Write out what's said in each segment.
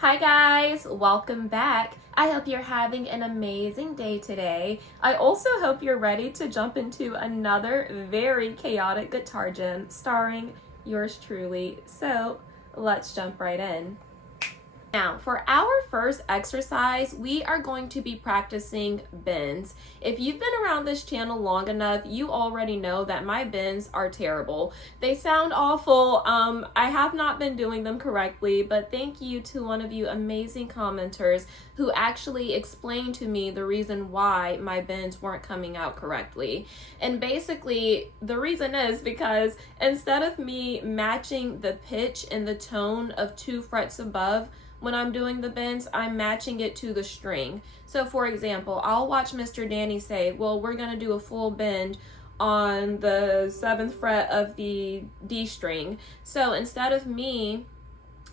Hi guys, welcome back. I hope you're having an amazing day today. I also hope you're ready to jump into another very chaotic guitar jam starring yours truly. So let's jump right in. Now, for our first exercise, we are going to be practicing bends. If you've been around this channel long enough, you already know that my bends are terrible. They sound awful. I have not been doing them correctly, but thank you to one of you amazing commenters who actually explained to me the reason why my bends weren't coming out correctly. And basically, the reason is because instead of me matching the pitch and the tone of 2 frets above, when I'm doing the bends, I'm matching it to the string. So for example, I'll watch Mr. Danny say, well, we're gonna do a full bend on the 7th fret of the D string. So instead of me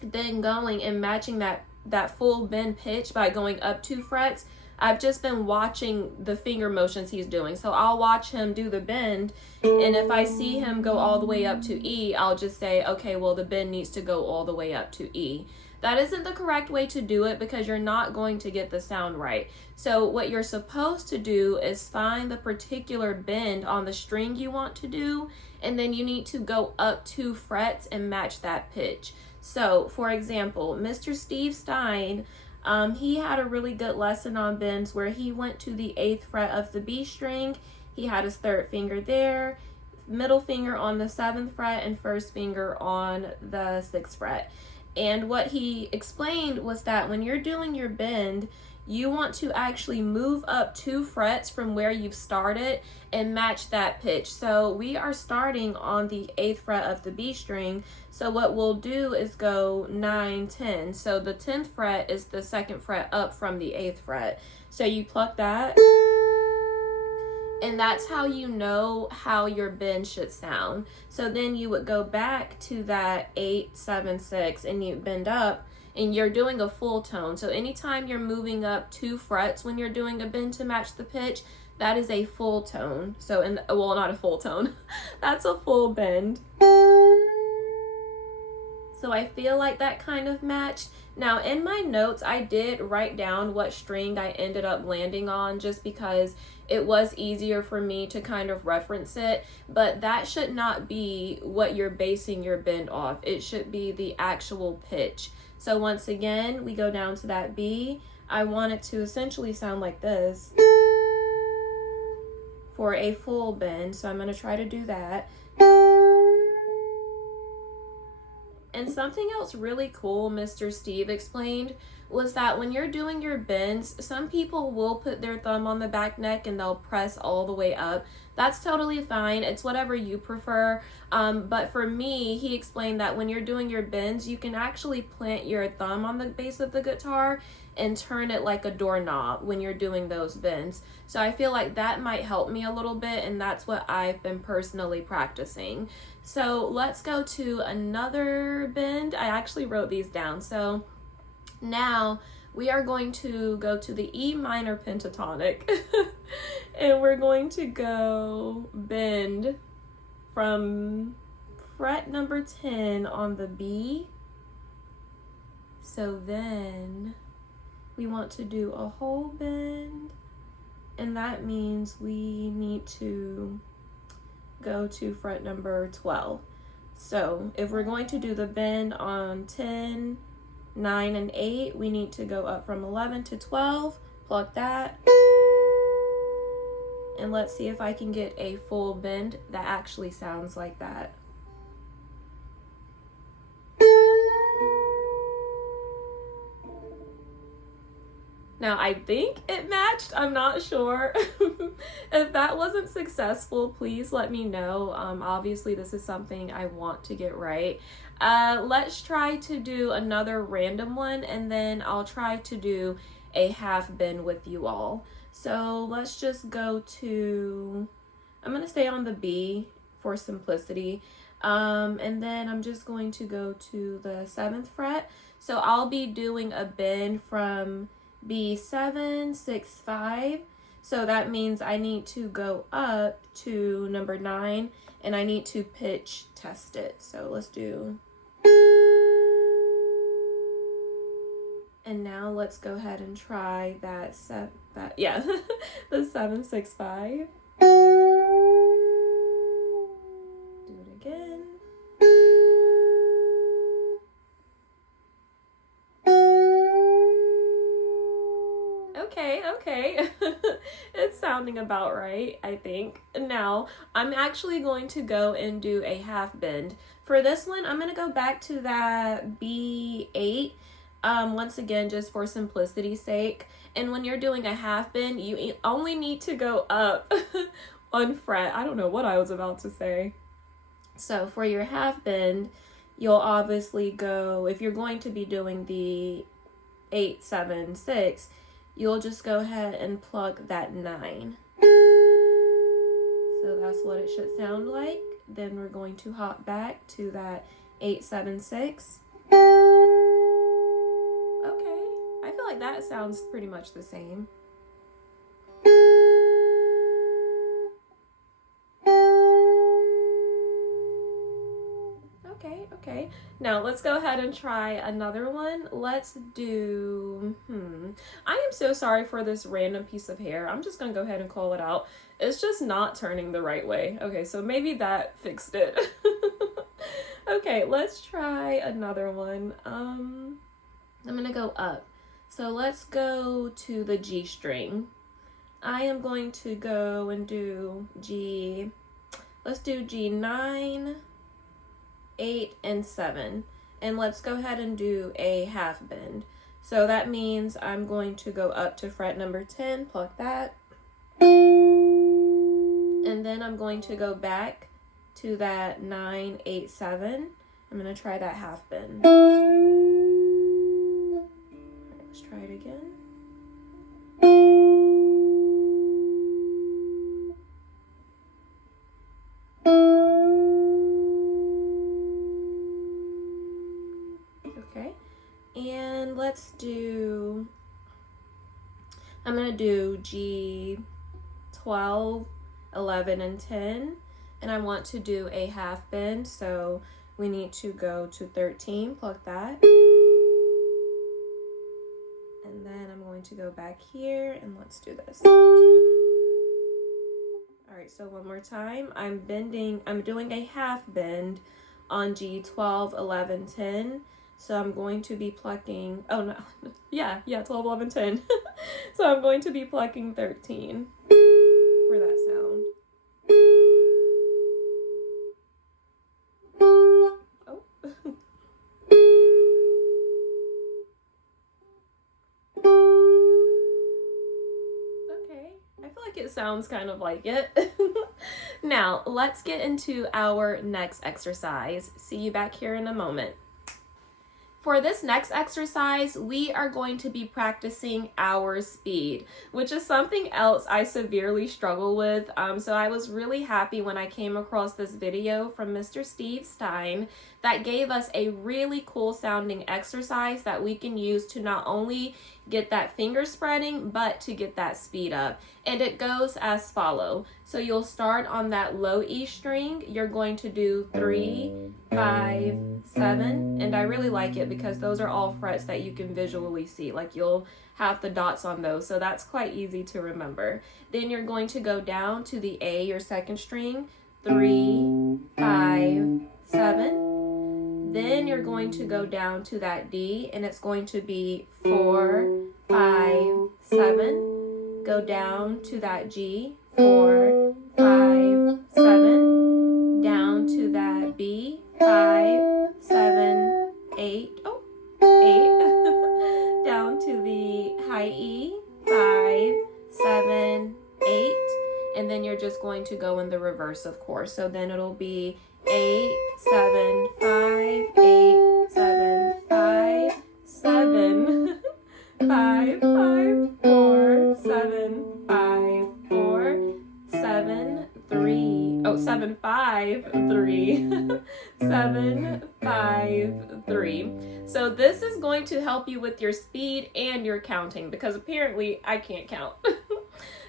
then going and matching that full bend pitch by going up 2 frets, I've just been watching the finger motions he's doing. So I'll watch him do the bend, and if I see him go all the way up to E, I'll just say, okay, well, the bend needs to go all the way up to E. That isn't the correct way to do it because you're not going to get the sound right. So what you're supposed to do is find the particular bend on the string you want to do, and then you need to go up 2 frets and match that pitch. So for example, Mr. Steve Stein, he had a really good lesson on bends where he went to the 8th fret of the B string. He had his 3rd finger there, middle finger on the 7th fret, and 1st finger on the 6th fret. And what he explained was that when you're doing your bend, you want to actually move up 2 frets from where you've started and match that pitch. So we are starting on the 8th fret of the B string. So what we'll do is go 9, 10. So the 10th fret is the 2nd fret up from the 8th fret. So you pluck that, and that's how you know how your bend should sound. So then you would go back to that 8, 7, 6, and you bend up, and you're doing a full tone. So anytime you're moving up 2 frets when you're doing a bend to match the pitch, that is a full tone. So well, not a full tone. That's a full bend. So I feel like that kind of matched. Now in my notes, I did write down what string I ended up landing on just because it was easier for me to kind of reference it, but that should not be what you're basing your bend off. It should be the actual pitch. So once again, we go down to that B. I want it to essentially sound like this for a full bend. So I'm going to try to do that. And something else really cool Mr. Steve explained was that when you're doing your bends, some people will put their thumb on the back neck and they'll press all the way up. That's totally fine. It's whatever you prefer. But for me, he explained that when you're doing your bends, you can actually plant your thumb on the base of the guitar and turn it like a doorknob when you're doing those bends. So I feel like that might help me a little bit, and that's what I've been personally practicing. So let's go to another bend. I actually wrote these down. So now we are going to go to the E minor pentatonic and we're going to go bend from fret number 10 on the B. So then we want to do a whole bend, and that means we need to go to fret number 12. So if we're going to do the bend on 10, 9, and 8, we need to go up from 11 to 12, pluck that, and let's see if I can get a full bend that actually sounds like that. Now, I think it matched. I'm not sure. If that wasn't successful, please let me know. Obviously, this is something I want to get right. Let's try to do another random one, and then I'll try to do a half bend with you all. So let's just go to, I'm going to stay on the B for simplicity. And then I'm just going to go to the 7th fret. So I'll be doing a bend from B7, 6, 5. So that means I need to go up to number 9 and I need to pitch test it. So let's do And now let's go ahead and try the 765. Do it again. Okay. It's sounding about right, I think. Now, I'm actually going to go and do a half bend. For this one, I'm going to go back to that B8. Once again, just for simplicity's sake. And when you're doing a half bend, you only need to go up one fret. I don't know what I was about to say. So for your half bend, you'll obviously go, if you're going to be doing the 8, 7, 6, you'll just go ahead and plug that 9. So that's what it should sound like. Then we're going to hop back to that 8, 7, 6. Okay, I feel like that sounds pretty much the same. Okay. Now let's go ahead and try another one. Let's do, I am so sorry for this random piece of hair. I'm just gonna go ahead and call it out. It's just not turning the right way. Okay, so maybe that fixed it. Okay, let's try another one. I'm gonna go up. So let's go to the G string. I am going to go and do G, let's do G9, 8, and 7. And let's go ahead and do a half bend. So that means I'm going to go up to fret number 10, pluck that. And then I'm going to go back to that 9, 8, 7. I'm going to try that half bend. Let's try it again. And let's do, I'm going to do G12, 11, and 10. And I want to do a half bend, so we need to go to 13, pluck that. And then I'm going to go back here and let's do this. All right, so one more time. I'm doing a half bend on G12, 11, 10. So I'm going to be plucking, oh no, yeah, 12, 11, 10. So I'm going to be plucking 13 for that sound. Oh. Okay, I feel like it sounds kind of like it. Now, let's get into our next exercise. See you back here in a moment. For this next exercise, we are going to be practicing our speed, which is something else I severely struggle with. So I was really happy when I came across this video from Mr. Steve Stein that gave us a really cool sounding exercise that we can use to not only get that finger spreading, but to get that speed up. And it goes as follows. So you'll start on that low E string. You're going to do 3, 5, 7. And I really like it because those are all frets that you can visually see. Like you'll have the dots on those. So that's quite easy to remember. Then you're going to go down to the A, your second string. 3, 5, 7. Then you're going to go down to that D and it's going to be 4, 5, 7. Go down to that G, 4, 5, 7. Down to that B, 5, 7, 8. Oh, 8. Down to the high E, 5, 7, 8. And then you're just going to go in the reverse, of course. So then it'll be 8, 7, 5, 8, 7, 5, 7, 5, 5, 4, 7, 5, 4, 7, 3. Oh, 7, 5, 3. 7, 5, 3. So this is going to help you with your speed and your counting because apparently I can't count.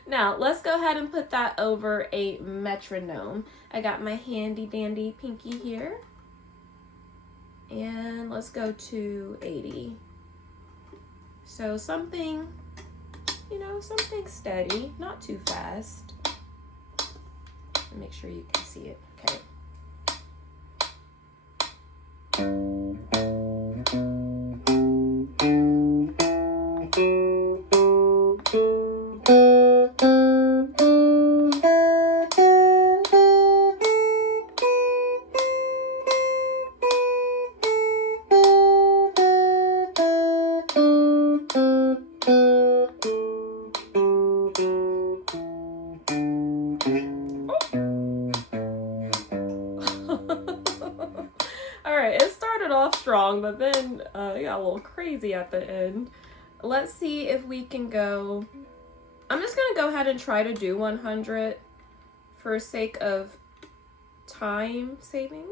Now, let's go ahead and put that over a metronome. I got my handy dandy pinky here. And let's go to 80. So something, you know, something steady, not too fast. Make sure you can see it. Okay. Alright, it started off strong, but then it got a little crazy at the end. Let's see if we can go... I'm just going to go ahead and try to do 100 for sake of time saving.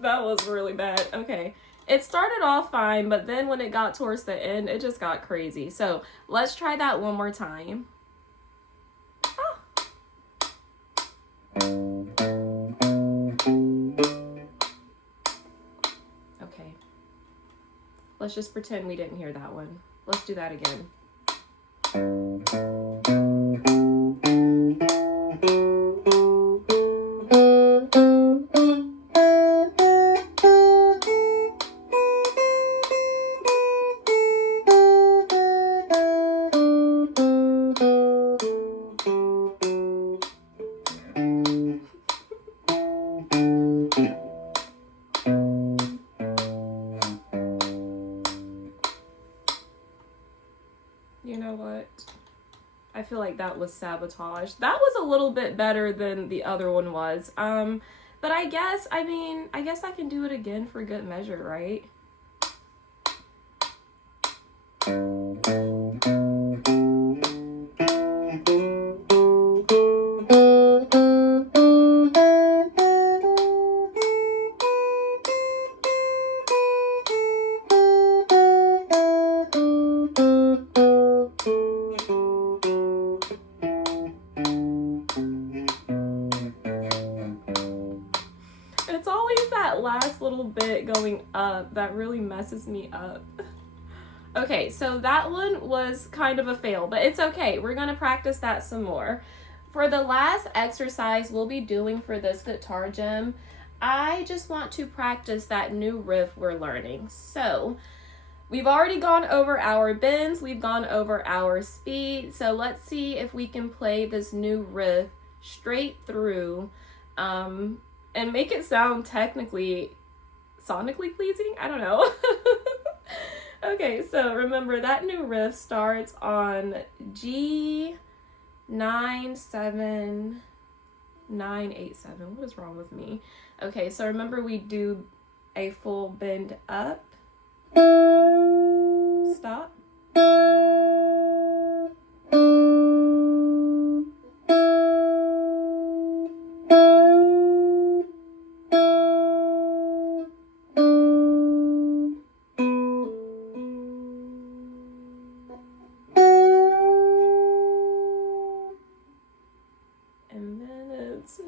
That was really bad. Okay. It started off fine, but then when it got towards the end, it just got crazy. So let's try that one more time. Ah. Okay. Let's just pretend we didn't hear that one. Let's do that again. You know what? I feel like that was sabotage. That was a little bit better than the other one was. But I guess I can do it again for good measure, right? It's always that last little bit going up that really messes me up. Okay, so that one was kind of a fail, but it's okay. We're gonna practice that some more. For the last exercise we'll be doing for this guitar gym, I just want to practice that new riff we're learning. So we've already gone over our bends, we've gone over our speed, so let's see if we can play this new riff straight through and make it sound sonically pleasing? I don't know. Okay, so remember that new riff starts on G 9 7 9 8 7. What is wrong with me? Okay, so remember we do a full bend up, stop, and then it's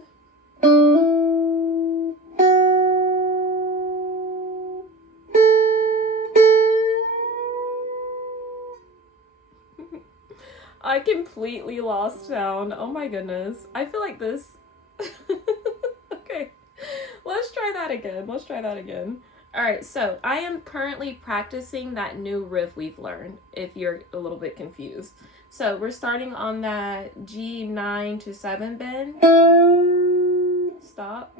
I completely lost sound. Oh my goodness. I feel like this. Okay, let's try that again. Let's try that again. All right, so I am currently practicing that new riff we've learned, if you're a little bit confused. So we're starting on that G 9 to 7 bend. Stop.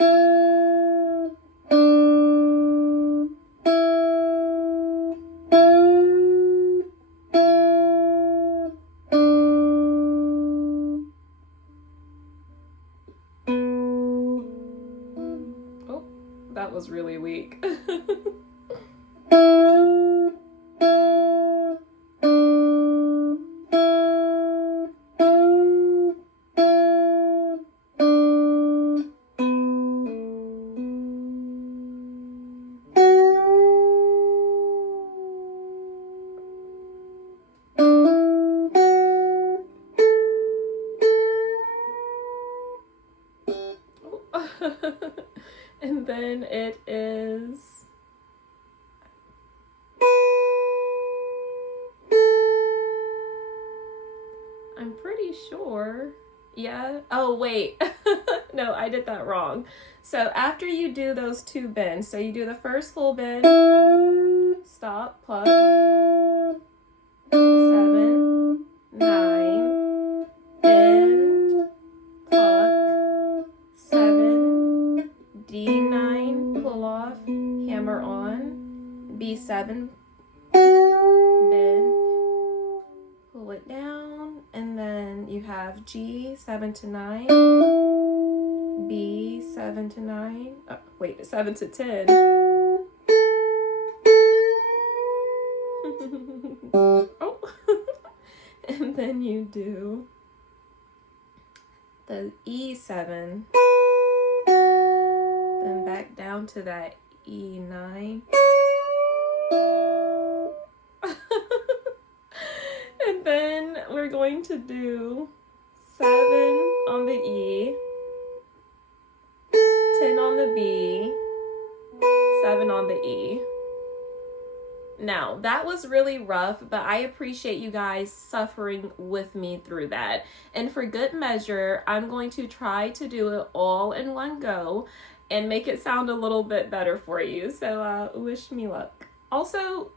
Oh, that was really weak. And then it is I'm pretty sure. Yeah. Oh, wait. No, I did that wrong. So after you do those 2 bends, so you do the first full bend, stop, pluck, 7, 9, bend, pluck, 7, D9, pull off, hammer on, B7, bend, pull it down, and then you have G, 7 to 9, B, 7 to 9, oh, wait, 7 to 10. Oh. And then you do the E7, then back down to that E9. And then we're going to do 7 on the E, 10 on the B, 7 on the E. Now, that was really rough, but I appreciate you guys suffering with me through that. And for good measure, I'm going to try to do it all in one go and make it sound a little bit better for you. So wish me luck. Also,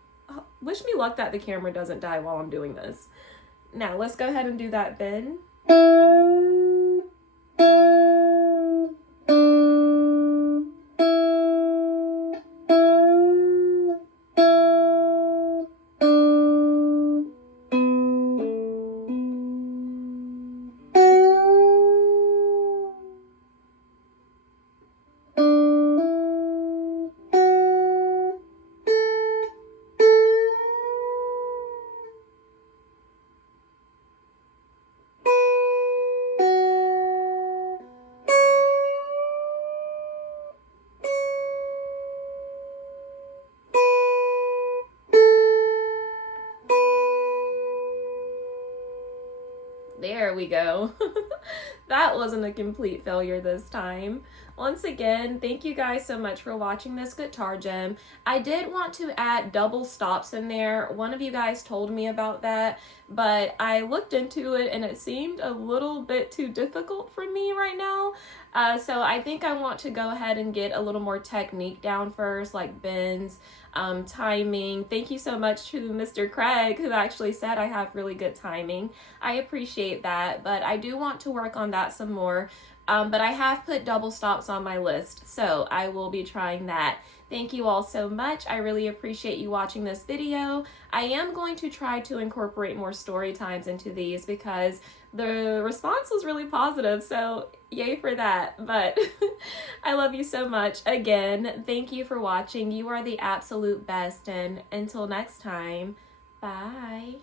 wish me luck that the camera doesn't die while I'm doing this. Now, let's go ahead and do that bend. There we go. That wasn't a complete failure this time. Once again, thank you guys so much for watching this guitar gem. I did want to add double stops in there. One of you guys told me about that, but I looked into it and it seemed a little bit too difficult for me right now. So I think I want to go ahead and get a little more technique down first, like bends, timing. Thank you so much to Mr. Craig, who actually said I have really good timing. I appreciate that, but I do want to work on that some more. But I have put double stops on my list, so I will be trying that. Thank you all so much. I really appreciate you watching this video. I am going to try to incorporate more story times into these because the response was really positive, so yay for that. But I love you so much. Again, thank you for watching. You are the absolute best, and until next time, bye.